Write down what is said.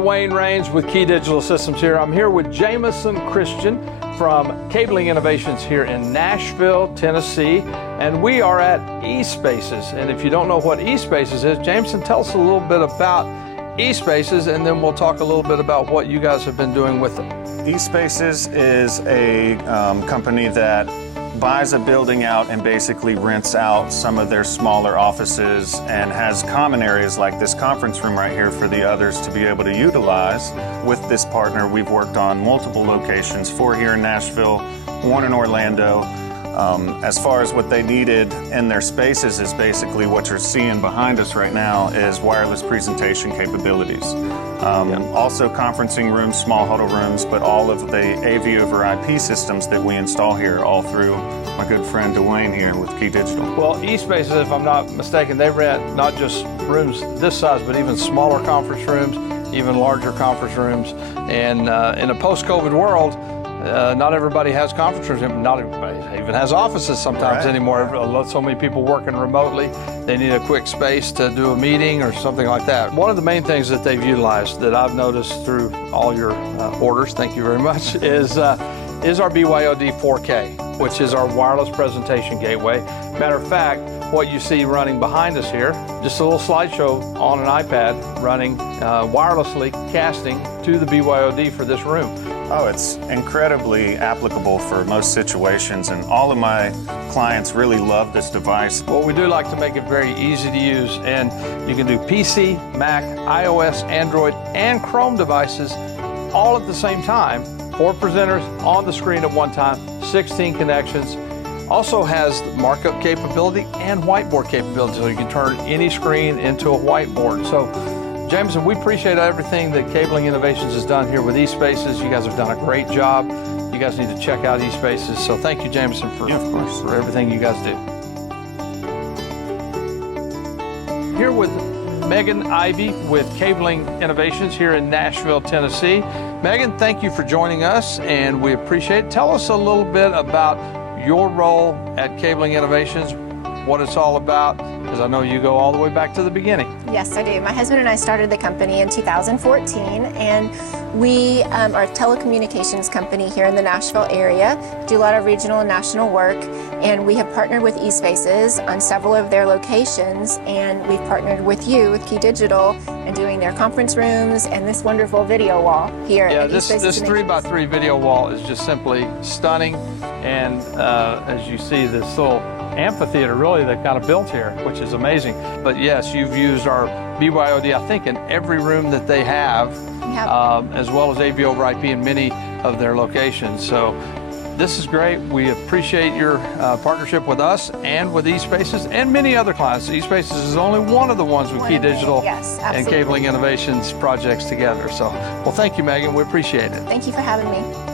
Dwayne Raines with KeyDigital Systems here. I'm here with Jameson Christian from Cabling Innovations here in Nashville, Tennessee, and we are at eSpaces. And if you don't know what eSpaces is, Jameson, tell us a little bit about eSpaces, and then we'll talk a little bit about what you guys have been doing with them. eSpaces is a company that buys a building out and basically rents out some of their smaller offices and has common areas like this conference room right here for the others to be able to utilize. With this partner, we've worked on multiple locations, 4 here in Nashville, 1 in Orlando. As far as what they needed in their spaces is basically what you're seeing behind us right now is wireless presentation capabilities. Also conferencing rooms, small huddle rooms, but all of the AV over IP systems that we install here, all through my good friend Dwayne here with KeyDigital. Well, eSpaces, if I'm not mistaken, they rent not just rooms this size, but even smaller conference rooms, even larger conference rooms. And in a post-COVID world, not everybody has conference rooms. Not everybody even has offices sometimes anymore. So many people working remotely. They need a quick space to do a meeting or something like that. One of the main things that they've utilized that I've noticed through all your orders, thank you very much, is our BYOD 4K, which is our wireless presentation gateway. Matter of fact, what you see running behind us here, just a little slideshow on an iPad running wirelessly, casting to the BYOD for this room. Oh, it's incredibly applicable for most situations, and all of my clients really love this device. Well, we do like to make it very easy to use, and you can do PC, Mac, iOS, Android, and Chrome devices all at the same time. 4 presenters on the screen at one time, 16 connections. Also has markup capability and whiteboard capability, so you can turn any screen into a whiteboard. So, Jameson, we appreciate everything that Cabling Innovations has done here with eSpaces. You guys have done a great job. You guys need to check out eSpaces. So thank you, Jameson, for everything you guys do. Here with Megan Ivy with Cabling Innovations here in Nashville, Tennessee. Megan, thank you for joining us, and we appreciate it. Tell us a little bit about your role at Cabling Innovations, what it's all about, because I know you go all the way back to the beginning. Yes, I do. My husband and I started the company in 2014, and we are a telecommunications company here in the Nashville area, do a lot of regional and national work, and we have partnered with eSpaces on several of their locations, and we've partnered with you, with KeyDigital, and doing their conference rooms and this wonderful video wall here. Yeah, this 3x3 video wall is just simply stunning, and as you see, this little amphitheater really that kind of built here, which is amazing. But yes, you've used our BYOD, I think, in every room that they have, as well as AV over IP in many of their locations. So this is great. We appreciate your partnership with us and with eSpaces and many other clients. eSpaces is only one of the ones with KeyDigital and Cabling Innovations projects together. So, well, thank you, Megan. We appreciate it. Thank you for having me.